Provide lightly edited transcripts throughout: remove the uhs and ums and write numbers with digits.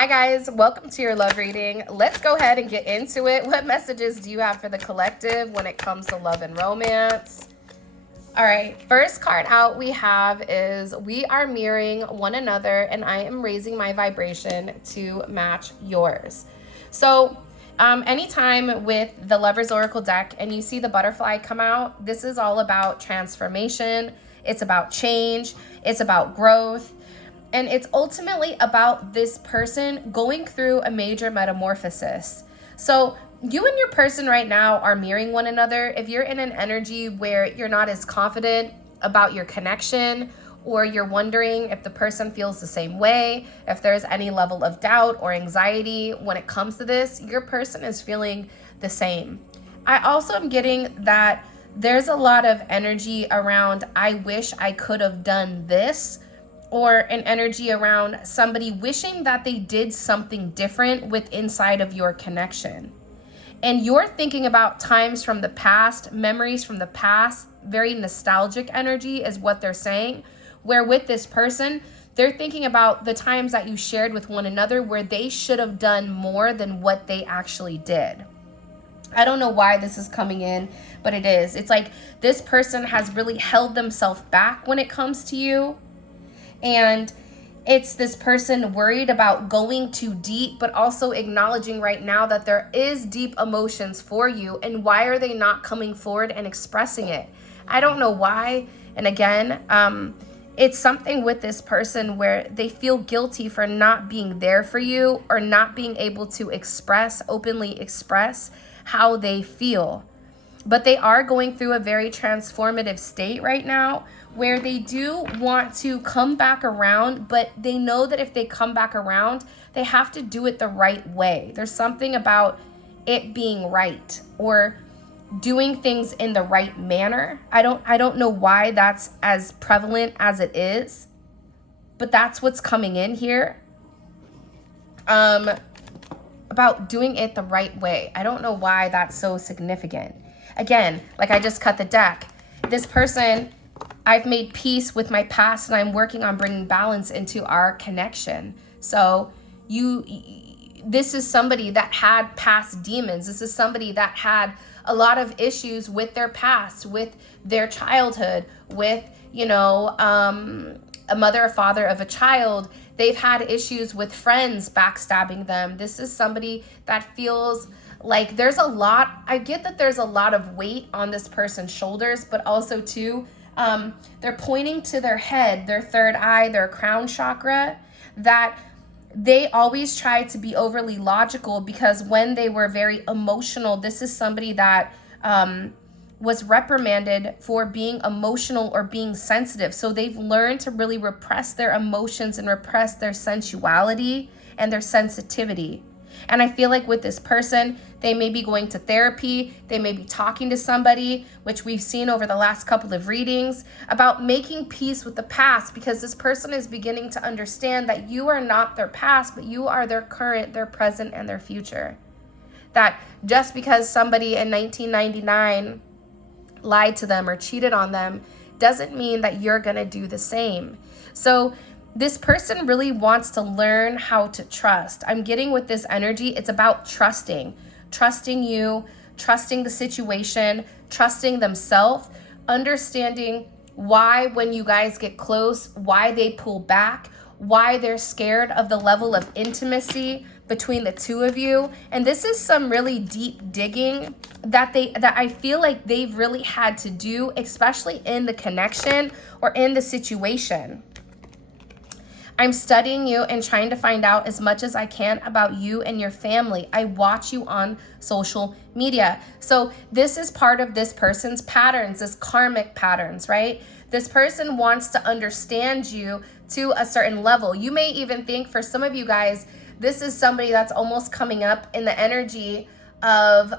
Hi guys, welcome to your love reading. Let's go ahead and get into it. What messages do you have for the collective when it comes to love and romance? All right, first card out we have is we are mirroring one another and I am raising my vibration to match yours. So anytime with the Lover's Oracle deck and you see the butterfly come out, this is all about transformation. It's about change. It's about growth. And it's ultimately about this person going through a major metamorphosis. So you and your person right now are mirroring one another. If you're in an energy where you're not as confident about your connection, or you're wondering if the person feels the same way, if there's any level of doubt or anxiety when it comes to this, your person is feeling the same. I also am getting that there's a lot of energy around, I wish I could have done this, or an energy around somebody wishing that they did something different with inside of your connection. And you're thinking about times from the past, memories from the past, very nostalgic energy is what they're saying, where with this person, they're thinking about the times that you shared with one another where they should have done more than what they actually did. I don't know why this is coming in, but it is. It's like this person has really held themselves back when it comes to you. And it's this person worried about going too deep, but also acknowledging right now that there is deep emotions for you. And why are they not coming forward and expressing it? I don't know why. And again, it's something with this person where they feel guilty for not being there for you or not being able to openly express how they feel. But they are going through a very transformative state right now where they do want to come back around, but they know that if they come back around, they have to do it the right way. There's something about it being right or doing things in the right manner. I don't know why that's as prevalent as it is, but that's what's coming in here. About doing it the right way. I don't know why that's so significant. Again, like I just cut the deck. This person, I've made peace with my past and I'm working on bringing balance into our connection. So this is somebody that had past demons. This is somebody that had a lot of issues with their past, with their childhood, with, a mother or father of a child. They've had issues with friends backstabbing them. This is somebody that feels like I get that there's a lot of weight on this person's shoulders, but also too, they're pointing to their head, their third eye, their crown chakra, that they always try to be overly logical because when they were very emotional, this is somebody that was reprimanded for being emotional or being sensitive. So they've learned to really repress their emotions and repress their sensuality and their sensitivity. And I feel like with this person, they may be going to therapy, they may be talking to somebody, which we've seen over the last couple of readings, about making peace with the past, because this person is beginning to understand that you are not their past, but you are their current, their present, and their future. That just because somebody in 1999 lied to them or cheated on them doesn't mean that you're gonna do the same. So this person really wants to learn how to trust. I'm getting with this energy, it's about trusting you, trusting the situation, trusting themselves, understanding why when you guys get close, why they pull back, why they're scared of the level of intimacy between the two of you. And this is some really deep digging that I feel like they've really had to do, especially in the connection or in the situation. I'm studying you and trying to find out as much as I can about you and your family. I watch you on social media. So this is part of this person's patterns, this karmic patterns, right? This person wants to understand you to a certain level. You may even think, for some of you guys, this is somebody that's almost coming up in the energy of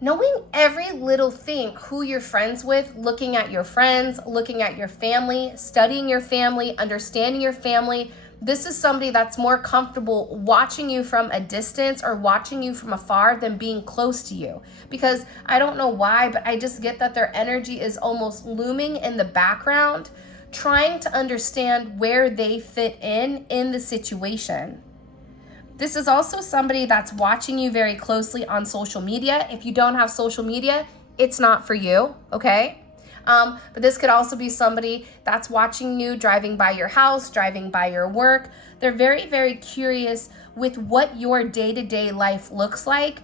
knowing every little thing, who you're friends with, looking at your friends, looking at your family, studying your family, understanding your family. This is somebody that's more comfortable watching you from a distance or watching you from afar than being close to you. Because I don't know why, but I just get that their energy is almost looming in the background trying to understand where they fit in the situation. This is also somebody that's watching you very closely on social media. If you don't have social media, it's not for you, okay? But this could also be somebody that's watching you driving by your house, driving by your work. They're very, very curious with what your day-to-day life looks like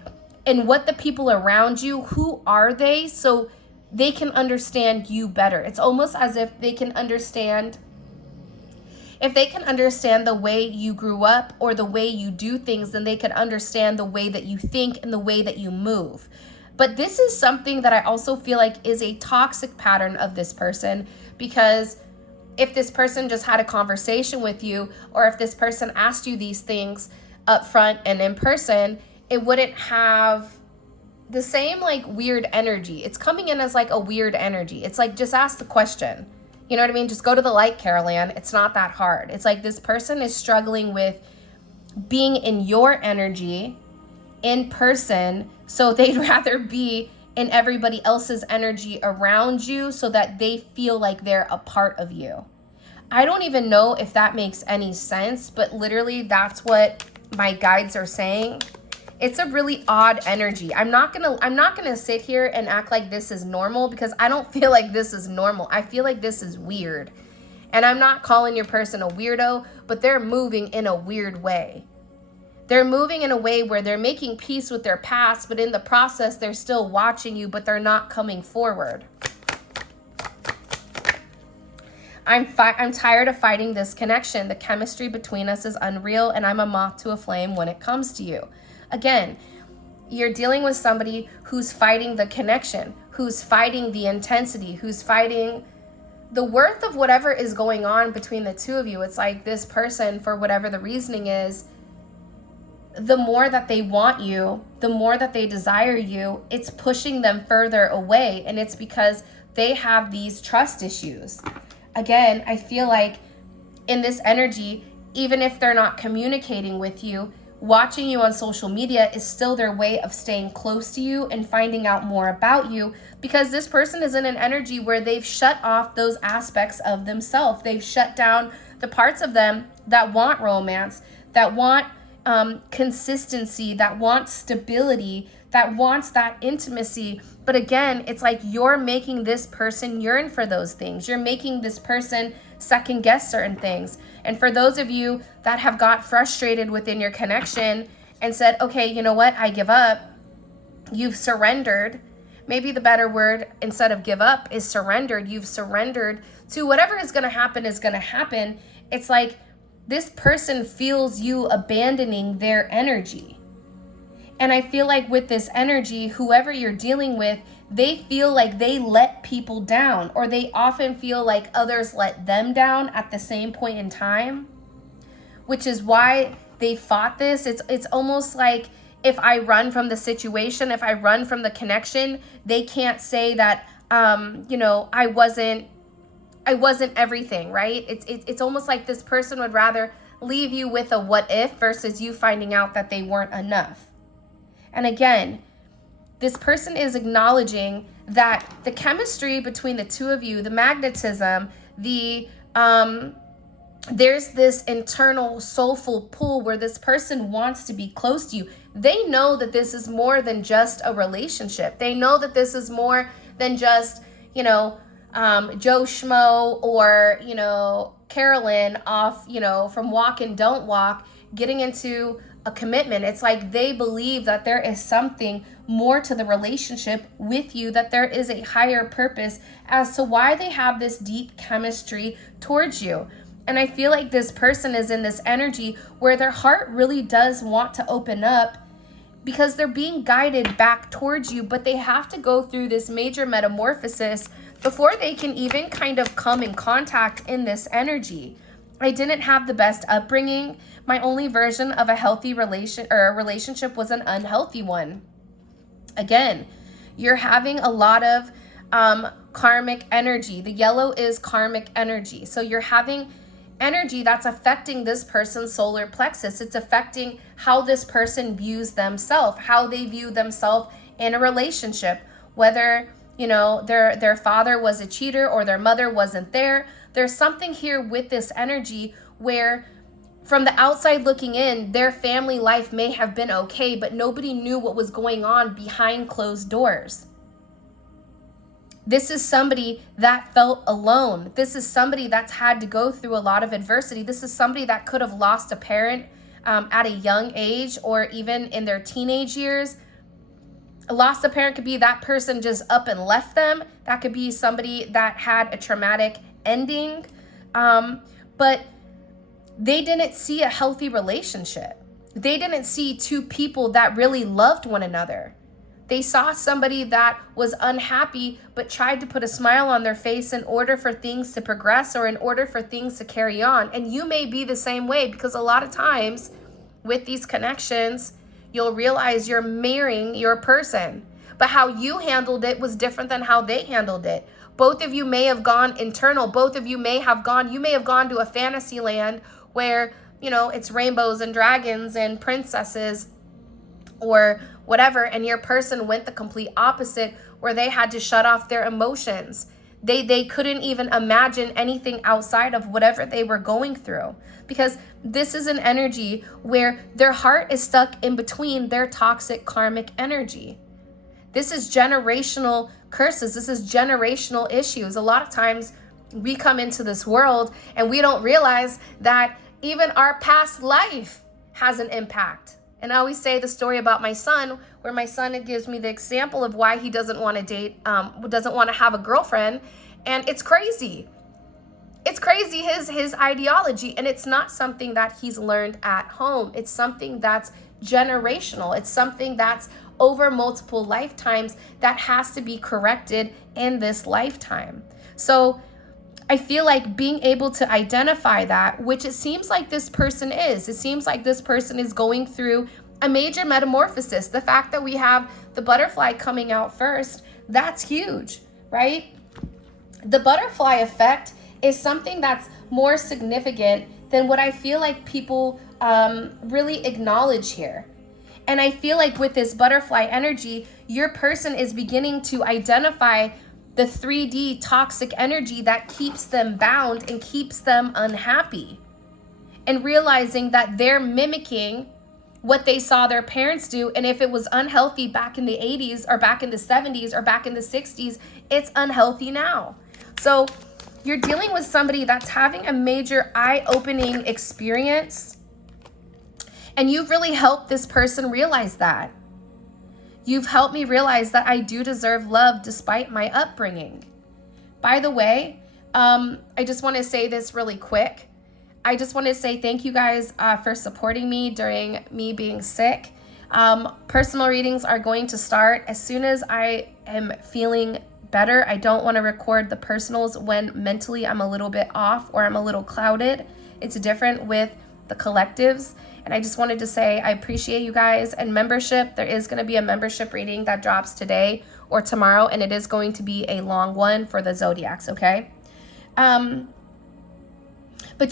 and what the people around you, who are they, so they can understand you better. It's almost as if they can understand, if they can understand the way you grew up or the way you do things, then they can understand the way that you think and the way that you move. But this is something that I also feel like is a toxic pattern of this person, because if this person just had a conversation with you, or if this person asked you these things up front and in person, it wouldn't have the same like weird energy. It's coming in as like a weird energy. It's like, just ask the question. You know what I mean? Just go to the light, Carol Ann. It's not that hard. It's like this person is struggling with being in your energy in person, so they'd rather be in everybody else's energy around you so that they feel like they're a part of you. I don't even know if that makes any sense, but literally that's what my guides are saying. It's a really odd energy. I'm not gonna sit here and act like this is normal, because I don't feel like this is normal. I feel like this is weird. And I'm not calling your person a weirdo, but they're moving in a weird way. They're moving in a way where they're making peace with their past, but in the process, they're still watching you, but they're not coming forward. I'm tired of fighting this connection. The chemistry between us is unreal, and I'm a moth to a flame when it comes to you. Again, you're dealing with somebody who's fighting the connection, who's fighting the intensity, who's fighting the worth of whatever is going on between the two of you. It's like this person, for whatever the reasoning is, the more that they want you, the more that they desire you, it's pushing them further away. And it's because they have these trust issues. Again, I feel like in this energy, even if they're not communicating with you, watching you on social media is still their way of staying close to you and finding out more about you, because this person is in an energy where they've shut off those aspects of themselves. They've shut down the parts of them that want romance, that want consistency, that wants stability, that wants that intimacy. But again, it's like you're making this person yearn for those things. You're making this person second guess certain things. And for those of you that have got frustrated within your connection and said, okay, you know what, I give up, you've surrendered. Maybe the better word instead of give up is surrendered. You've surrendered to whatever is going to happen is going to happen. It's like this person feels you abandoning their energy. And I feel like with this energy, whoever you're dealing with, they feel like they let people down, or they often feel like others let them down at the same point in time, which is why they fought this. It's almost like if I run from the situation, if I run from the connection, they can't say that, I wasn't everything, right? It's almost like this person would rather leave you with a what if versus you finding out that they weren't enough. And again, this person is acknowledging that the chemistry between the two of you, the magnetism, there's this internal soulful pull where this person wants to be close to you. They know that this is more than just a relationship. They know that this is more than just, Joe Schmo or, Carolyn off, from Walk and Don't Walk, getting into a commitment. It's like they believe that there is something more to the relationship with you, that there is a higher purpose as to why they have this deep chemistry towards you. And I feel like this person is in this energy where their heart really does want to open up, because they're being guided back towards you, but they have to go through this major metamorphosis before they can even kind of come in contact in this energy. I didn't have the best upbringing. My only version of a healthy relationship was an unhealthy one. Again, you're having a lot of karmic energy. The yellow is karmic energy. So you're having energy that's affecting this person's solar plexus. It's affecting how this person views themselves, how they view themselves in a relationship, whether their father was a cheater or their mother wasn't there there's something here with this energy where from the outside looking in, their family life may have been okay, but nobody knew what was going on behind closed doors. This is somebody that felt alone. This is somebody that's had to go through a lot of adversity. This is somebody that could have lost a parent at a young age, or even in their teenage years. A lost a parent could be that person just up and left them. That could be somebody that had a traumatic ending. But they didn't see a healthy relationship. They didn't see two people that really loved one another. They saw somebody that was unhappy, but tried to put a smile on their face in order for things to progress, or in order for things to carry on. And you may be the same way, because a lot of times with these connections, you'll realize you're marrying your person, but how you handled it was different than how they handled it. Both of you may have gone internal. Both of you may have gone to a fantasy land where, you know, it's rainbows and dragons and princesses or whatever, and your person went the complete opposite, where they had to shut off their emotions. They couldn't even imagine anything outside of whatever they were going through, because this is an energy where their heart is stuck in between their toxic karmic energy. This is generational curses. This is generational issues. A lot of times we come into this world and we don't realize that even our past life has an impact. And I always say the story about my son, where my son gives me the example of why he doesn't want to date, doesn't want to have a girlfriend. And it's crazy. It's crazy, his ideology. And it's not something that he's learned at home. It's something that's generational. It's something that's over multiple lifetimes that has to be corrected in this lifetime. So I feel like being able to identify that, which it seems like this person is. It seems like this person is going through a major metamorphosis. The fact that we have the butterfly coming out first, that's huge, right? The butterfly effect is something that's more significant than what I feel like people really acknowledge here. And I feel like with this butterfly energy, your person is beginning to identify the 3D toxic energy that keeps them bound and keeps them unhappy, and realizing that they're mimicking what they saw their parents do. And if it was unhealthy back in the 80s or back in the 70s or back in the 60s, it's unhealthy now. So you're dealing with somebody that's having a major eye-opening experience, and you've really helped this person realize that. You've helped me realize that I do deserve love despite my upbringing. By the way, I just want to say this really quick. I just want to say thank you guys for supporting me during me being sick. Personal readings are going to start as soon as I am feeling better. I don't want to record the personals when mentally I'm a little bit off or I'm a little clouded. It's different with the collectives. And I just wanted to say I appreciate you guys. And membership, there is going to be a membership reading that drops today or tomorrow, and it is going to be a long one for the zodiacs, okay? But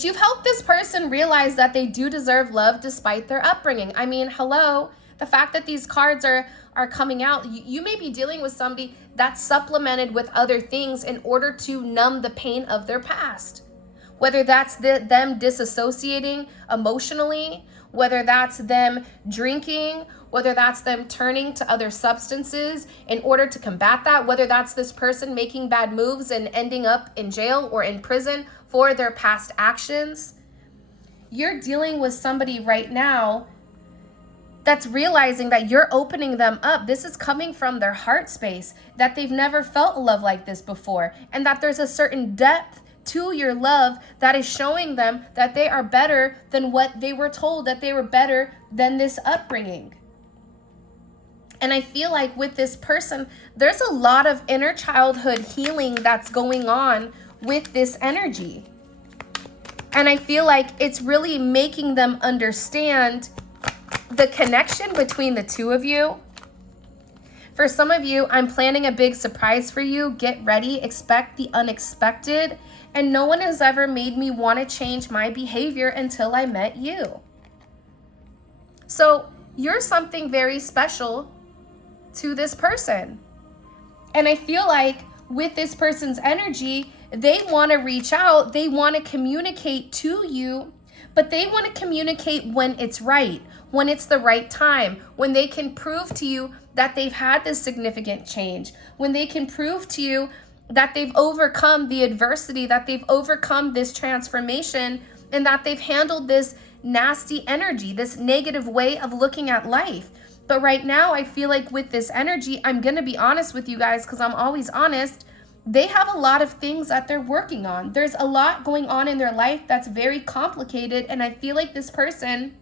you've helped this person realize that they do deserve love despite their upbringing. I mean, hello, the fact that these cards are coming out, you may be dealing with somebody that's supplemented with other things in order to numb the pain of their past. Whether that's them disassociating emotionally, whether that's them drinking, whether that's them turning to other substances in order to combat that, whether that's this person making bad moves and ending up in jail or in prison for their past actions. You're dealing with somebody right now that's realizing that you're opening them up. This is coming from their heart space, that they've never felt a love like this before, and that there's a certain depth to your love that is showing them that they are better than what they were told, that they were better than this upbringing. And I feel like with this person, there's a lot of inner childhood healing that's going on with this energy. And I feel like it's really making them understand the connection between the two of you. For some of you, I'm planning a big surprise for you. Get ready, expect the unexpected. And no one has ever made me want to change my behavior until I met you. So you're something very special to this person. And I feel like with this person's energy, they want to reach out, they want to communicate to you, but they want to communicate when it's right, when it's the right time, when they can prove to you that they've had this significant change, when they can prove to you that they've overcome the adversity, that they've overcome this transformation, and that they've handled this nasty energy, this negative way of looking at life. But right now, I feel like with this energy, I'm going to be honest with you guys, because I'm always honest, they have a lot of things that they're working on. There's a lot going on in their life that's very complicated, and I feel like this person,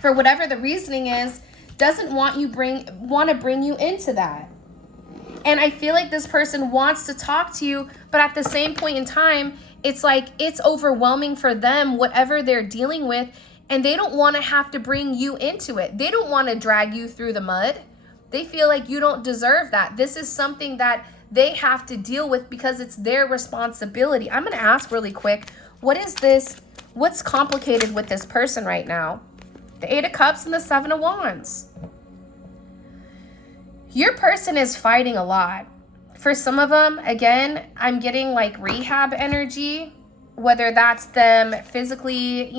for whatever the reasoning is, doesn't want to bring you into that. And I feel like this person wants to talk to you, but at the same point in time, it's like it's overwhelming for them, whatever they're dealing with, and they don't want to have to bring you into it. They don't want to drag you through the mud. They feel like you don't deserve that. This is something that they have to deal with because it's their responsibility. I'm going to ask really quick, what is this? What's complicated with this person right now? The 8 of Cups and the 7 of Wands. Your person is fighting a lot. For some of them, again, I'm getting like rehab energy, whether that's them physically,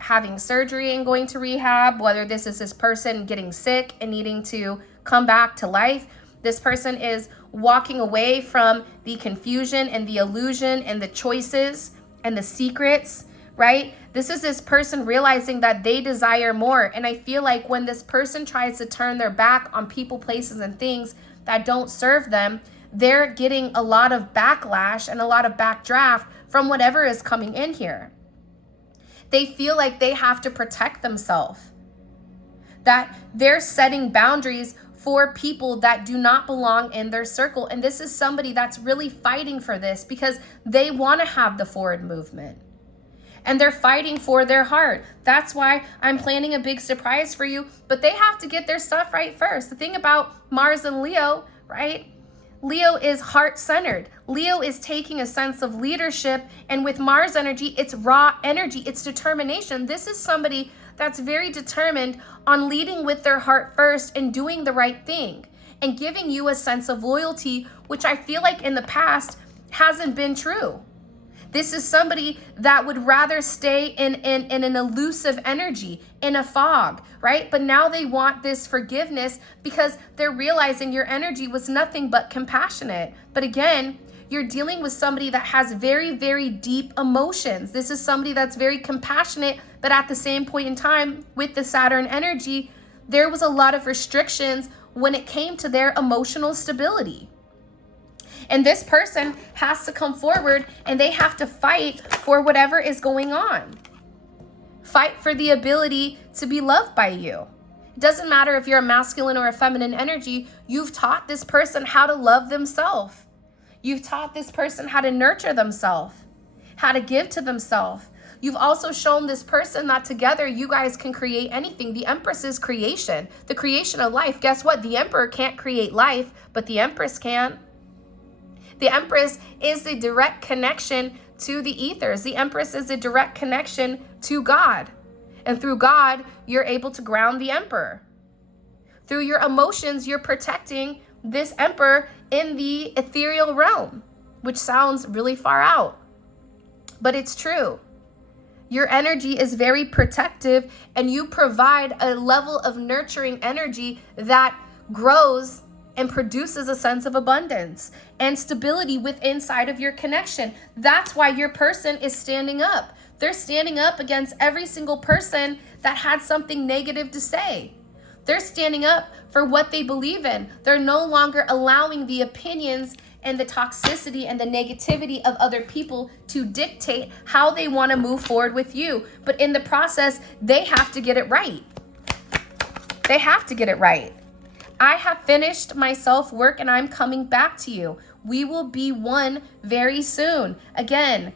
having surgery and going to rehab, whether this is this person getting sick and needing to come back to life. This person is walking away from the confusion and the illusion and the choices and the secrets, right? This is this person realizing that they desire more. And I feel like when this person tries to turn their back on people, places, and things that don't serve them, they're getting a lot of backlash and a lot of backdraft from whatever is coming in here. They feel like they have to protect themselves, that they're setting boundaries for people that do not belong in their circle. And this is somebody that's really fighting for this because they want to have the forward movement. And they're fighting for their heart. That's why I'm planning a big surprise for you, but they have to get their stuff right first. The thing about Mars and Leo, right? Leo is heart-centered. Leo is taking a sense of leadership, and with Mars energy, it's raw energy, it's determination. This is somebody that's very determined on leading with their heart first and doing the right thing and giving you a sense of loyalty, which I feel like in the past hasn't been true. This is somebody that would rather stay in an elusive energy, in a fog, right? But now they want this forgiveness because they're realizing your energy was nothing but compassionate. But again, you're dealing with somebody that has very, very deep emotions. This is somebody that's very compassionate, but at the same point in time, with the Saturn energy, there was a lot of restrictions when it came to their emotional stability. And this person has to come forward and they have to fight for whatever is going on. Fight for the ability to be loved by you. It doesn't matter if you're a masculine or a feminine energy, you've taught this person how to love themselves. You've taught this person how to nurture themselves, how to give to themselves. You've also shown this person that together you guys can create anything. The Empress is creation, the creation of life. Guess what? The Emperor can't create life, but the Empress can. The Empress is the direct connection to the ethers. The Empress is a direct connection to God. And through God, you're able to ground the Emperor. Through your emotions, you're protecting this Emperor in the ethereal realm, which sounds really far out, but it's true. Your energy is very protective, and you provide a level of nurturing energy that grows and produces a sense of abundance and stability within inside of your connection. That's why your person is standing up. They're standing up against every single person that had something negative to say. They're standing up for what they believe in. They're no longer allowing the opinions and the toxicity and the negativity of other people to dictate how they want to move forward with you. But in the process, they have to get it right. They have to get it right. I have finished my self-work and I'm coming back to you. We will be one very soon. Again,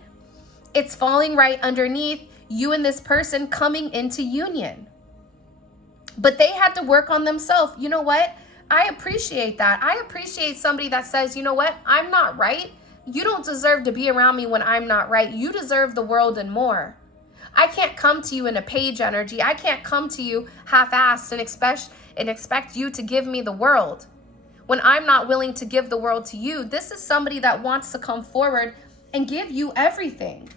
it's falling right underneath you and this person coming into union. But they had to work on themselves. You know what? I appreciate that. I appreciate somebody that says, you know what? I'm not right. You don't deserve to be around me when I'm not right. You deserve the world and more. I can't come to you in a page energy. I can't come to you half-assed and expect you to give me the world. when I'm not willing to give the world to you. This is somebody that wants to come forward and give you everything.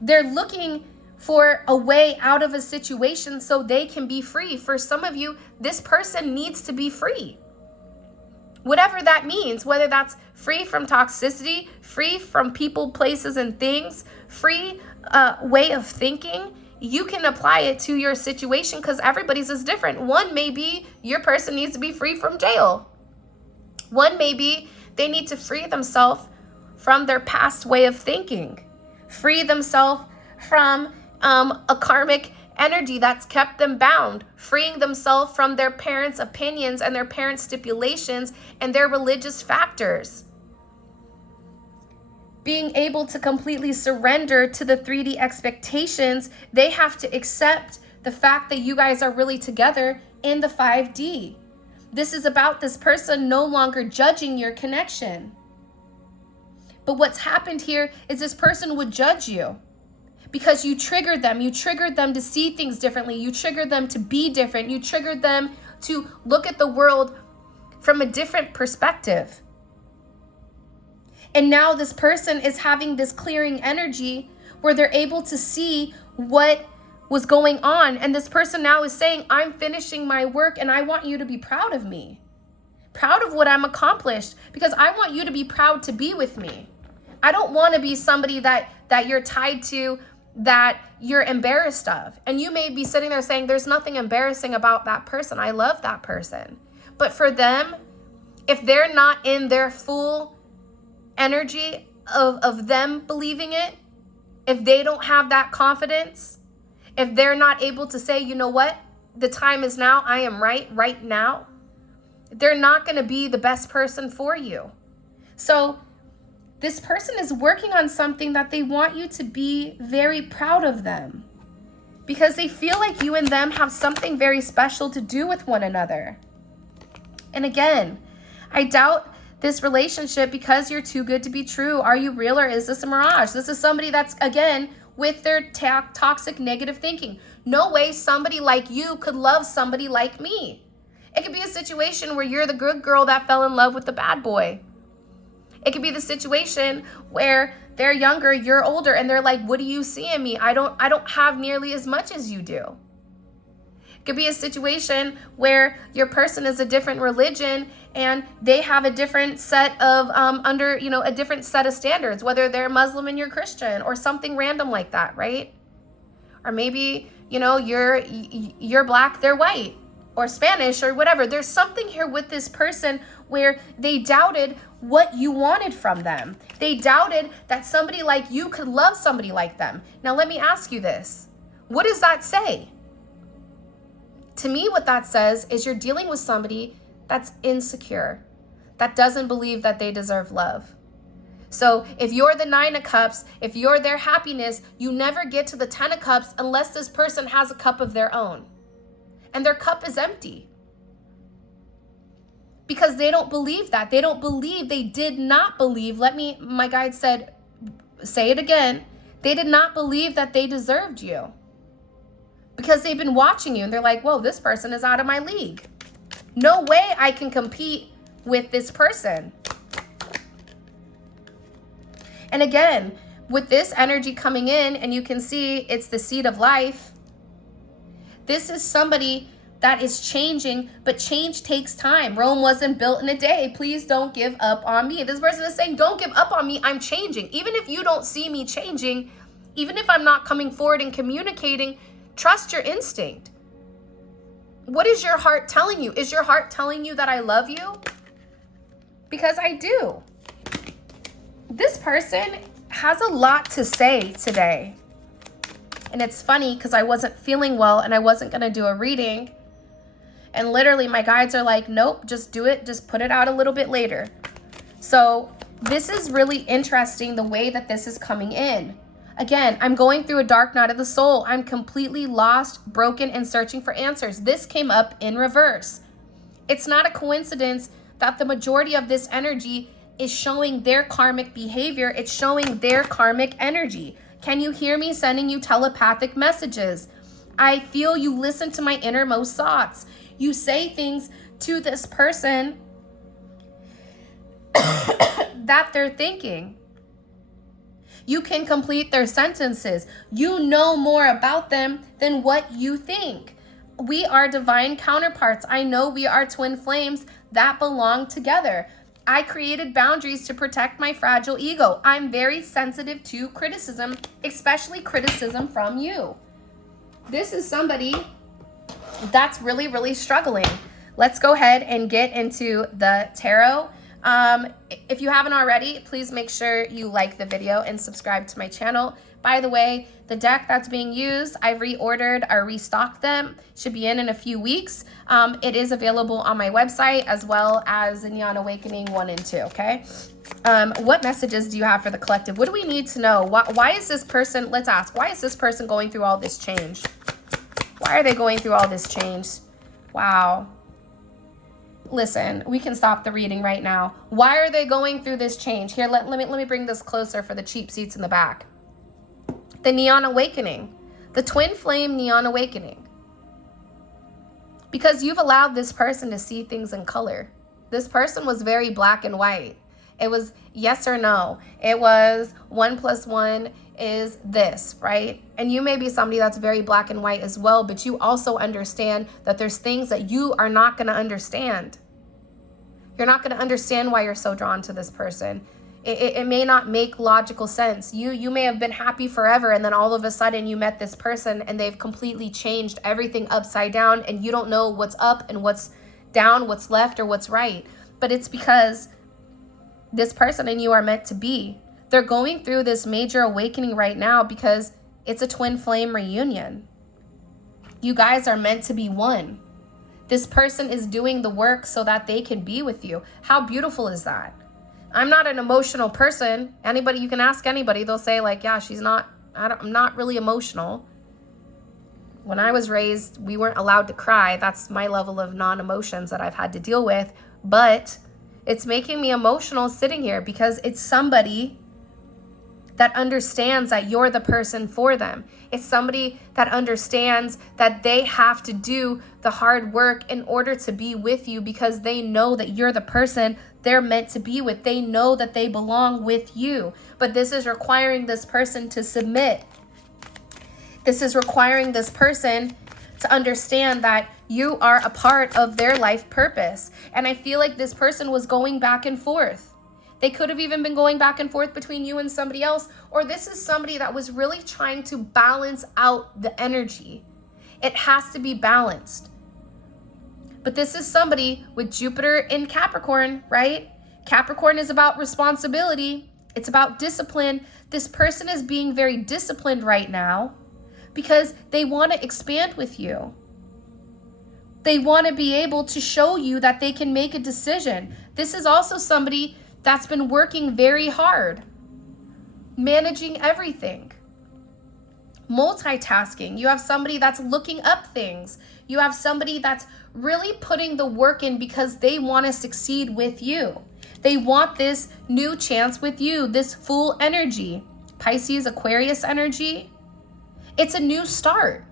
They're looking for a way out of a situation so they can be free. For some of you, this person needs to be free. Whatever that means, whether that's free from toxicity, free from people, places, and things, free way of thinking, you can apply it to your situation because everybody's is different. One may be your person needs to be free from jail. One may be they need to free themselves from their past way of thinking, free themselves from a karmic energy that's kept them bound, freeing themselves from their parents' opinions and their parents' stipulations and their religious factors. Being able to completely surrender to the 3D expectations, they have to accept the fact that you guys are really together in the 5D. This is about this person no longer judging your connection. But what's happened here is this person would judge you because you triggered them. You triggered them to see things differently. You triggered them to be different. You triggered them to look at the world from a different perspective. And now this person is having this clearing energy where they're able to see what was going on. And this person now is saying, I'm finishing my work and I want you to be proud of me. Proud of what I'm accomplished, because I want you to be proud to be with me. I don't want to be somebody that you're tied to, that you're embarrassed of. And you may be sitting there saying, there's nothing embarrassing about that person. I love that person. But for them, if they're not in their full energy of them believing it, if they don't have that confidence, if they're not able to say, you know what, the time is now, I am right now, they're not going to be the best person for you. So this person is working on something that they want you to be very proud of them, because they feel like you and them have something very special to do with one another. And again, I doubt this relationship because you're too good to be true. Are you real, or is this a mirage? This is somebody that's, again, with their toxic negative thinking. No way somebody like you could love somebody like me. It could be a situation where you're the good girl that fell in love with the bad boy. It could be the situation where they're younger, you're older, and they're like, what do you see in me? I don't have nearly as much as you do. It could be a situation where your person is a different religion and they have a different set of a different set of standards, whether they're Muslim and you're Christian or something random like that, right? Or maybe, you're black, they're white, or Spanish, or whatever. There's something here with this person where they doubted what you wanted from them. They doubted that somebody like you could love somebody like them. Now, let me ask you this. What does that say? To me, what that says is you're dealing with somebody that's insecure, that doesn't believe that they deserve love. So if you're the 9 of Cups, if you're their happiness, you never get to the 10 of Cups unless this person has a cup of their own. And their cup is empty. Because they don't believe that. They did not believe. My guide said, say it again. They did not believe that they deserved you. Because they've been watching you and they're like, whoa, this person is out of my league. No way I can compete with this person. And again, with this energy coming in, and you can see it's the seed of life. This is somebody that is changing, but change takes time. Rome wasn't built in a day. Please don't give up on me. This person is saying, don't give up on me. I'm changing. Even if you don't see me changing, even if I'm not coming forward and communicating, trust your instinct. What is your heart telling you? Is your heart telling you that I love you? Because I do. This person has a lot to say today. And it's funny because I wasn't feeling well and I wasn't going to do a reading. And literally my guides are like, nope, just do it. Just put it out a little bit later. So this is really interesting, the way that this is coming in. Again, I'm going through a dark night of the soul. I'm completely lost, broken, and searching for answers. This came up in reverse. It's not a coincidence that the majority of this energy is showing their karmic behavior. It's showing their karmic energy. Can you hear me sending you telepathic messages? I feel you listen to my innermost thoughts. You say things to this person that they're thinking. You can complete their sentences. You know more about them than what you think. We are divine counterparts. I know we are twin flames that belong together. I created boundaries to protect my fragile ego. I'm very sensitive to criticism, especially criticism from you. This is somebody that's really, really struggling. Let's go ahead and get into the tarot. If you haven't already, please make sure you like the video and subscribe to my channel. By the way, the deck that's being used, I've reordered or restocked them. Should be in a few weeks. It is available on my website as well as Neon Awakening 1 and 2, okay? What messages do you have for the collective? What do we need to know? Why is this person, let's ask, why is this person going through all this change? Why are they going through all this change? Wow. Listen, we can stop the reading right now. Why are they going through this change? Here, let me bring this closer for the cheap seats in the back. The Neon Awakening, the twin flame Neon Awakening. Because you've allowed this person to see things in color. This person was very black and white. It was yes or no. It was 1 + 1 is this, right? And you may be somebody that's very black and white as well, but you also understand that there's things that you are not going to understand. You're not going to understand why you're so drawn to this person. It may not make logical sense. You may have been happy forever, and then all of a sudden you met this person and they've completely changed everything upside down, and you don't know what's up and what's down, what's left or what's right. But it's because this person and you are meant to be. They're going through this major awakening right now because it's a twin flame reunion. You guys are meant to be one. This person is doing the work so that they can be with you. How beautiful is that? I'm not an emotional person. Anybody, you can ask anybody, they'll say like, yeah, I'm not really emotional. When I was raised, we weren't allowed to cry. That's my level of non-emotions that I've had to deal with. But it's making me emotional sitting here because it's somebody that understands that you're the person for them. It's somebody that understands that they have to do the hard work in order to be with you because they know that you're the person they're meant to be with. They know that they belong with you. But this is requiring this person to submit. This is requiring this person to understand that you are a part of their life purpose. And I feel like this person was going back and forth. They could have even been going back and forth between you and somebody else, or this is somebody that was really trying to balance out the energy. It has to be balanced. But this is somebody with Jupiter in Capricorn, right? Capricorn is about responsibility. It's about discipline. This person is being very disciplined right now because they want to expand with you. They want to be able to show you that they can make a decision. This is also somebody that's been working very hard, managing everything, multitasking. You have somebody that's looking up things. You have somebody that's really putting the work in because they want to succeed with you. They want this new chance with you, this full energy. Pisces, Aquarius energy. It's a new start.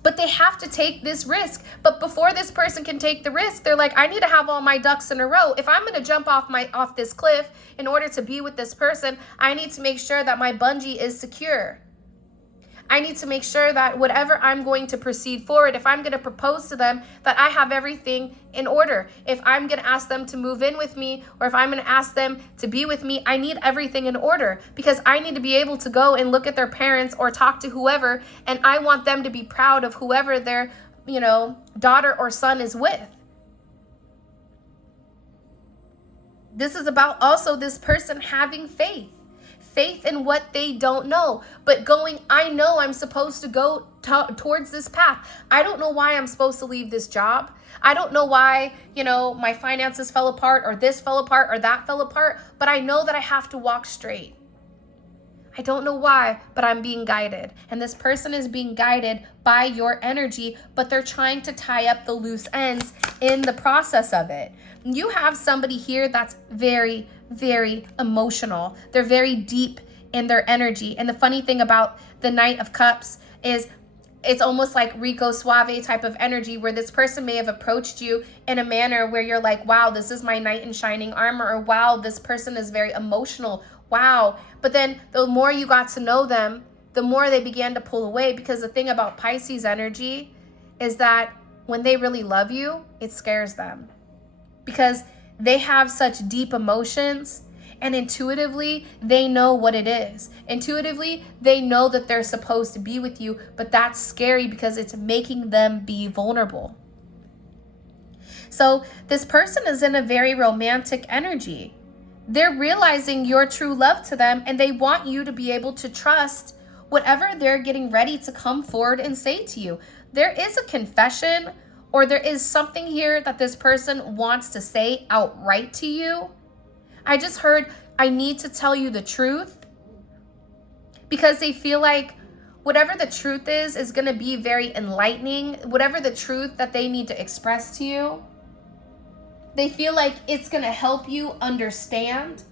But they have to take this risk. But before this person can take the risk, they're like, I need to have all my ducks in a row. If I'm going to jump off this cliff in order to be with this person, I need to make sure that my bungee is secure. I need to make sure that whatever I'm going to proceed forward, if I'm going to propose to them, that I have everything in order. If I'm going to ask them to move in with me, or if I'm going to ask them to be with me, I need everything in order because I need to be able to go and look at their parents or talk to whoever, and I want them to be proud of whoever their, daughter or son is with. This is about also this person having faith in what they don't know, but going, I know I'm supposed to go towards this path. I don't know why I'm supposed to leave this job. I don't know why, my finances fell apart or this fell apart or that fell apart, but I know that I have to walk straight. I don't know why, but I'm being guided. And this person is being guided by your energy, but they're trying to tie up the loose ends in the process of it. You have somebody here that's very, very emotional. They're very deep in their energy. And the funny thing about the Knight of Cups is it's almost like Rico Suave type of energy, where this person may have approached you in a manner where you're like, wow, this is my knight in shining armor, or wow, this person is very emotional, wow. But then the more you got to know them, the more they began to pull away, because the thing about Pisces energy is that when they really love you, it scares them, because they have such deep emotions, and intuitively they know what it is. Intuitively they know that they're supposed to be with you, but that's scary because it's making them be vulnerable. So this person is in a very romantic energy. They're realizing your true love to them, and they want you to be able to trust whatever they're getting ready to come forward and say to you. There is a confession, or there is something here that this person wants to say outright to you. I just heard, I need to tell you the truth, because they feel like whatever the truth is going to be very enlightening. Whatever the truth that they need to express to you, they feel like it's going to help you understand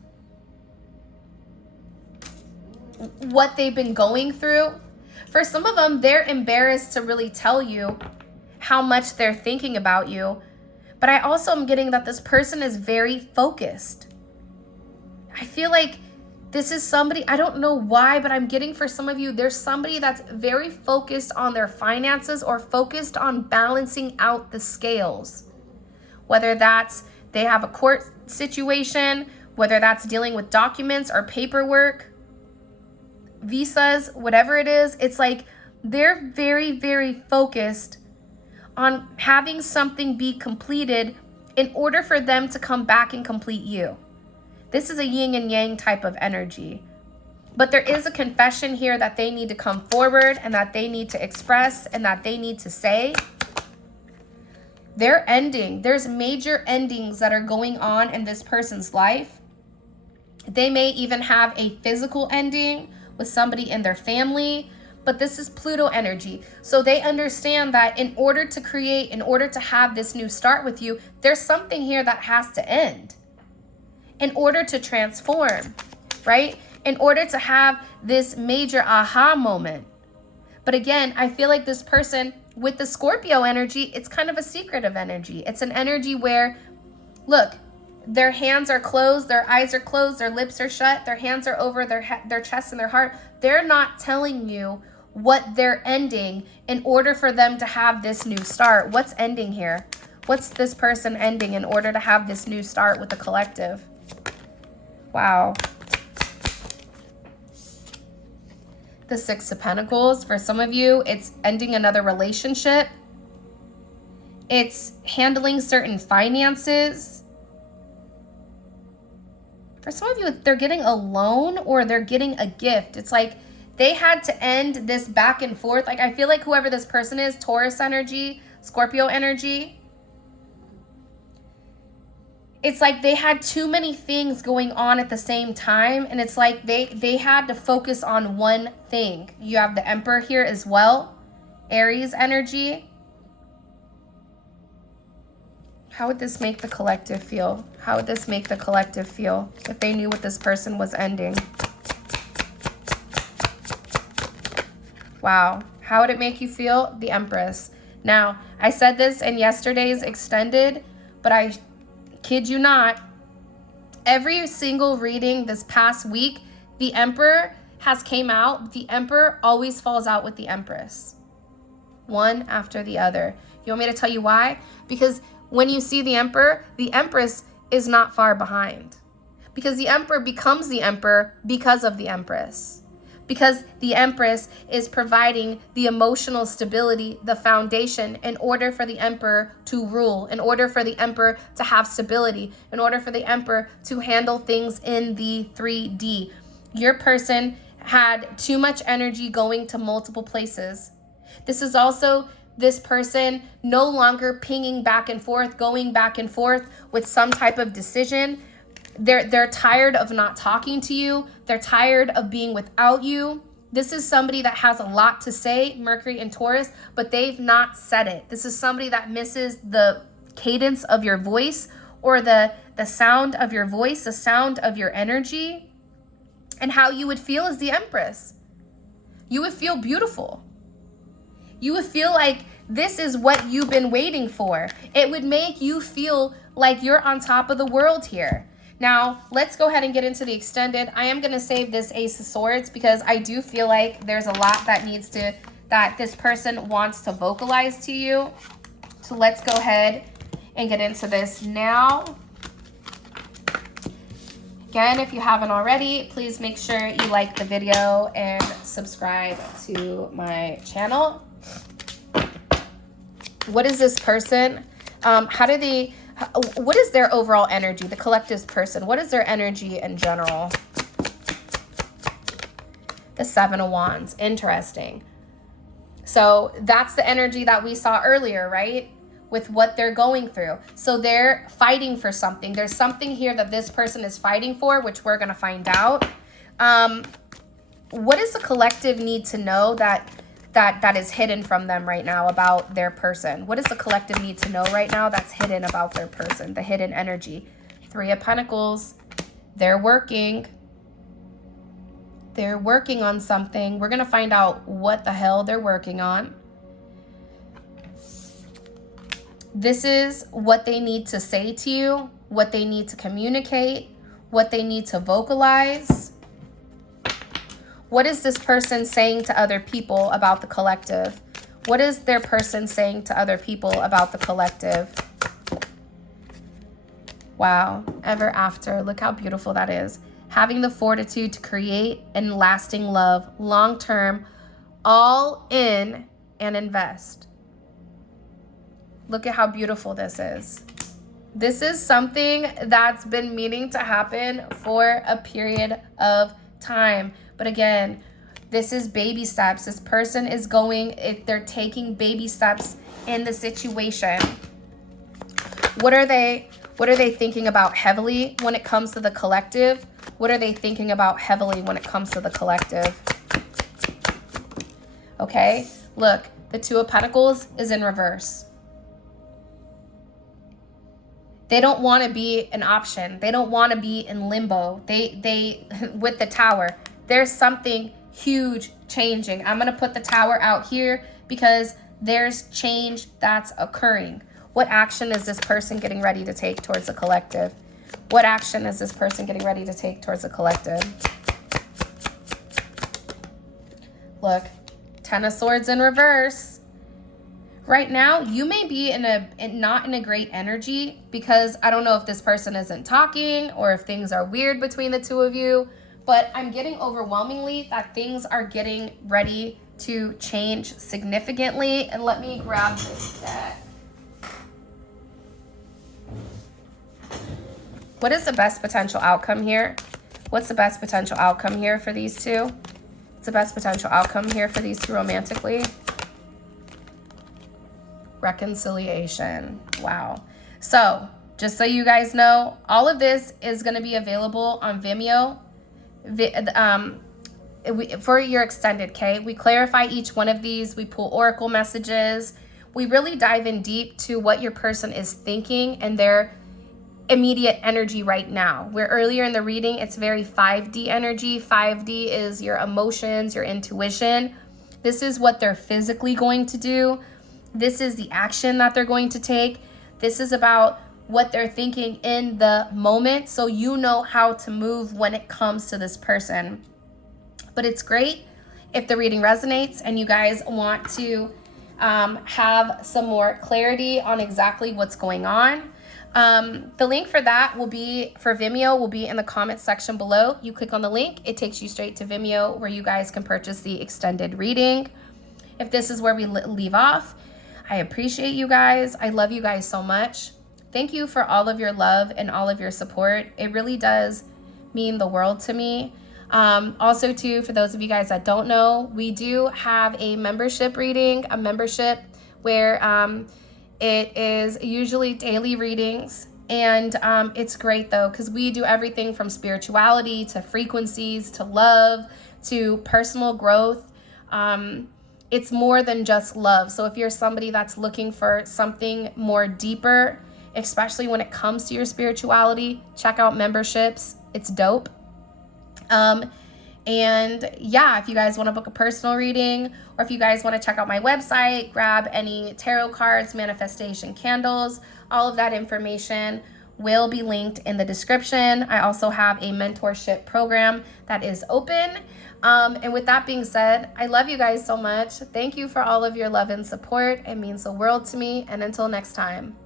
what they've been going through. For some of them, they're embarrassed to really tell you how much they're thinking about you. But I also am getting that this person is very focused. I feel like this is somebody, I don't know why, but I'm getting for some of you, there's somebody that's very focused on their finances, or focused on balancing out the scales. Whether that's they have a court situation, whether that's dealing with documents or paperwork, visas, whatever it is, it's like they're very, very focused on having something be completed in order for them to come back and complete you. This is a yin and yang type of energy. But there is a confession here that they need to come forward, and that they need to express, and that they need to say. They're ending. There's major endings that are going on in this person's life. They may even have a physical ending with somebody in their family, but this is Pluto energy. So they understand that in order to create, in order to have this new start with you, there's something here that has to end in order to transform, right? In order to have this major aha moment. But again, I feel like this person with the Scorpio energy, it's kind of a secretive energy. It's an energy where, look, their hands are closed, their eyes are closed, their lips are shut, their hands are over their chest and their heart. They're not telling you what they're ending in order for them to have this new start. What's ending here? What's this person ending in order to have this new start with the collective? Wow. The Six of Pentacles. For some of you, it's ending another relationship. It's handling certain finances. For some of you, they're getting a loan, or they're getting a gift. It's like they had to end this back and forth. Like, I feel like whoever this person is, Taurus energy, Scorpio energy, it's like they had too many things going on at the same time, and it's like they had to focus on one thing. You have the Emperor here as well, Aries energy. How would this make the collective feel? How would this make the collective feel if they knew what this person was ending? Wow. How would it make you feel? The Empress. Now, I said this in yesterday's extended, but I kid you not, every single reading this past week, the Emperor has came out. The Emperor always falls out with the Empress. One after the other. You want me to tell you why? Because when you see the Emperor, the Empress is not far behind. Because the Emperor becomes the Emperor because of the Empress. Because the Empress is providing the emotional stability, the foundation, in order for the Emperor to rule, in order for the Emperor to have stability, in order for the Emperor to handle things in the 3D. Your person had too much energy going to multiple places. This is also this person no longer pinging back and forth, going back and forth with some type of decision. They're tired of not talking to you. They're tired of being without you. This is somebody that has a lot to say, Mercury and Taurus, but they've not said it. This is somebody that misses the cadence of your voice, or the sound of your voice, the sound of your energy, and how you would feel as the Empress. You would feel beautiful. You would feel like this is what you've been waiting for. It would make you feel like you're on top of the world here. Now, let's go ahead and get into the extended. I am going to save this Ace of Swords because I do feel like there's a lot that this person wants to vocalize to you. So let's go ahead and get into this now. Again, if you haven't already, please make sure you like the video and subscribe to my channel. What is this person? What is their overall energy? The collective's person. What is their energy in general? The Seven of Wands. Interesting. So that's the energy that we saw earlier, right? With what they're going through. So they're fighting for something. There's something here that this person is fighting for, which we're going to find out. What does the collective need to know that is hidden from them right now about their person? What does the collective need to know right now that's hidden about their person? The hidden energy. Three of Pentacles. They're working. They're working on something. We're going to find out what the hell they're working on. This is what they need to say to you, what they need to communicate, what they need to vocalize. What is this person saying to other people about the collective? What is their person saying to other people about the collective? Wow, ever after. Look how beautiful that is. Having the fortitude to create and lasting love, long-term, all in and invest. Look at how beautiful this is. This is something that's been meaning to happen for a period of time. But again, this is baby steps. This person is they're taking baby steps in the situation. What are they thinking about heavily when it comes to the collective? What are they thinking about heavily when it comes to the collective? Okay, look, the Two of Pentacles is in reverse. They don't want to be an option. They don't want to be in limbo. They with the Tower, there's something huge changing. I'm going to put the Tower out here because there's change that's occurring. What action is this person getting ready to take towards the collective? What action is this person getting ready to take towards the collective? Look, Ten of Swords in reverse. Right now, you may be not in a great energy because I don't know if this person isn't talking or if things are weird between the two of you, but I'm getting overwhelmingly that things are getting ready to change significantly. And let me grab this deck. What is the best potential outcome here? What's the best potential outcome here for these two? What's the best potential outcome here for these two romantically? Reconciliation. Wow. So just so you guys know, all of this is going to be available on Vimeo for your extended, okay? We clarify each one of these. We pull oracle messages. We really dive in deep to what your person is thinking and their immediate energy right now. Where earlier in the reading, it's very 5D energy. 5D is your emotions, your intuition. This is what they're physically going to do. This is the action that they're going to take. This is about what they're thinking in the moment, so you know how to move when it comes to this person. But it's great if the reading resonates and you guys want to have some more clarity on exactly what's going on. The link for that will be, for Vimeo, will be in the comment section below. You click on the link, it takes you straight to Vimeo where you guys can purchase the extended reading. If this is where we leave off, I appreciate you guys. I love you guys so much. Thank you for all of your love and all of your support. It really does mean the world to me. Also, too, for those of you guys that don't know, we do have a membership reading, a membership where it is usually daily readings. And it's great, though, because we do everything from spirituality to frequencies to love to personal growth. It's more than just love. So if you're somebody that's looking for something more deeper, especially when it comes to your spirituality, check out memberships. It's dope. And yeah, if you guys want to book a personal reading, or if you guys want to check out my website, grab any tarot cards, manifestation candles, all of that information will be linked in the description. I also have a mentorship program that is open. And with that being said, I love you guys so much. Thank you for all of your love and support. It means the world to me. And until next time.